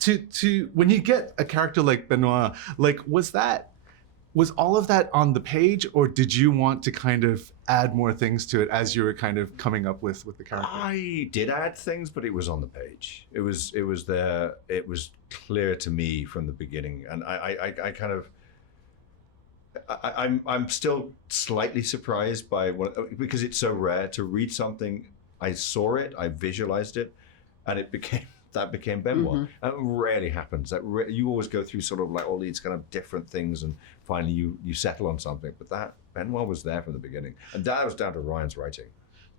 To when you get a character like Benoit, like was all of that on the page, or did you want to kind of add more things to it as you were kind of coming up with the character? I did add things, but it was on the page. It was there. It was clear to me from the beginning, and I kind of. I'm still slightly surprised by because it's so rare to read something. I saw it, I visualized it, and it became Benoit. Mm-hmm. That rarely happens. You always go through sort of like all these kind of different things, and finally you settle on something. But that Benoit was there from the beginning, and that was down to Rian's writing.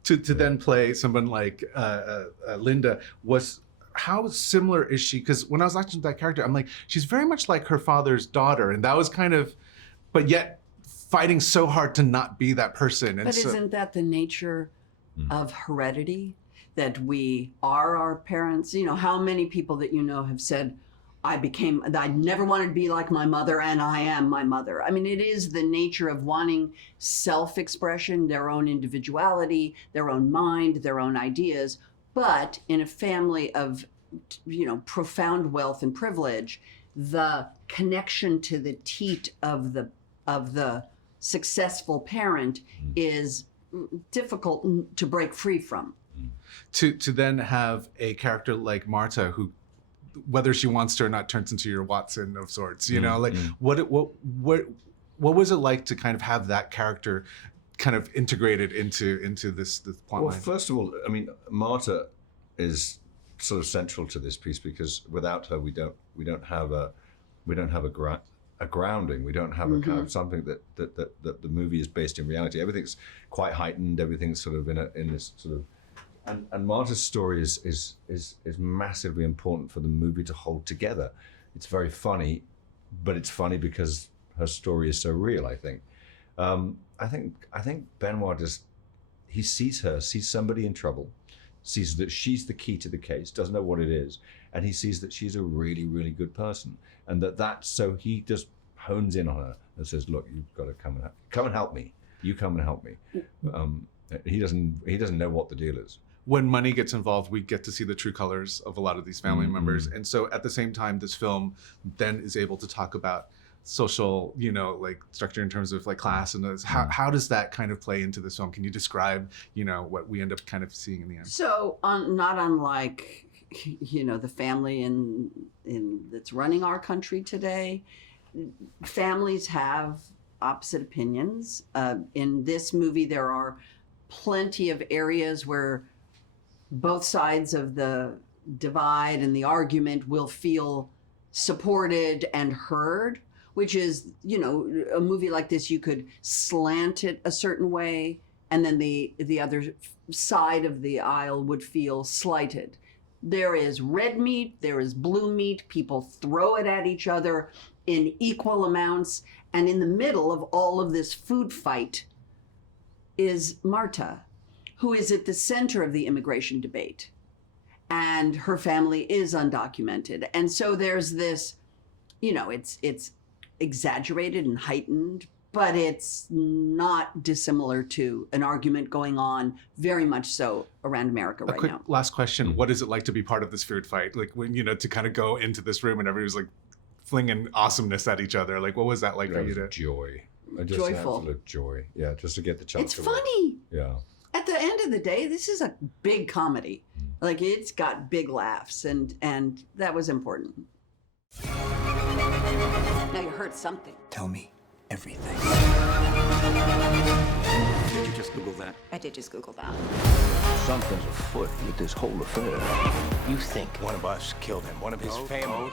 To then play someone like Linda how similar is she? Because when I was watching that character, I'm like, she's very much like her father's daughter, and that was kind of, but yet fighting so hard to not be that person. And but isn't that the nature of heredity? That we are our parents? You know, how many people that you know have said, I never wanted to be like my mother, and I am my mother. I mean, it is the nature of wanting self-expression, their own individuality, their own mind, their own ideas. But in a family of, you know, profound wealth and privilege, the connection to the teat of the successful parent is difficult to break free from. To then have a character like Marta, who, whether she wants to or not, turns into your Watson of sorts. You know, like what was it like to kind of have that character kind of integrated into this plot line? Well, first of all, I mean, Marta is sort of central to this piece because without her, we don't have a grounding. We don't have a kind of something that the movie is based in reality. Everything's quite heightened. Everything's sort of in this sort of. And Marta's story is massively important for the movie to hold together. It's very funny, but it's funny because her story is so real, I think. I think Benoit sees somebody in trouble, sees that she's the key to the case, doesn't know what it is, and he sees that she's a really, really good person, and so he just hones in on her and says, look, you've got to come and help me. You come and help me. He doesn't know what the deal is. When money gets involved, we get to see the true colors of a lot of these family members. And so at the same time, this film then is able to talk about social, you know, like structure in terms of like class and how does that kind of play into this film? Can you describe, you know, what we end up kind of seeing in the end? So not unlike, you know, the family in that's running our country today, families have opposite opinions. In this movie, there are plenty of areas where both sides of the divide and the argument will feel supported and heard, which is, you know, a movie like this, you could slant it a certain way, and then the other side of the aisle would feel slighted. There is red meat, there is blue meat, people throw it at each other in equal amounts, and in the middle of all of this food fight is Marta, who is at the center of the immigration debate. And her family is undocumented. And so there's this, you know, it's exaggerated and heightened, but it's not dissimilar to an argument going on very much so around America right now. A quick last question. What is it like to be part of this food fight? Like when, you know, to kind of go into this room and everybody's like flinging awesomeness at each other. Like what was that like for you to? Joy. Joyful. Absolute joy. Yeah, just to get the chance It's to funny. Yeah. At the end of the day, this is a big comedy. Like it's got big laughs and that was important. Now you heard something. Tell me everything. Did you just Google that? I did just Google that. Something's afoot with this whole affair. You think one of us killed him, one of his family?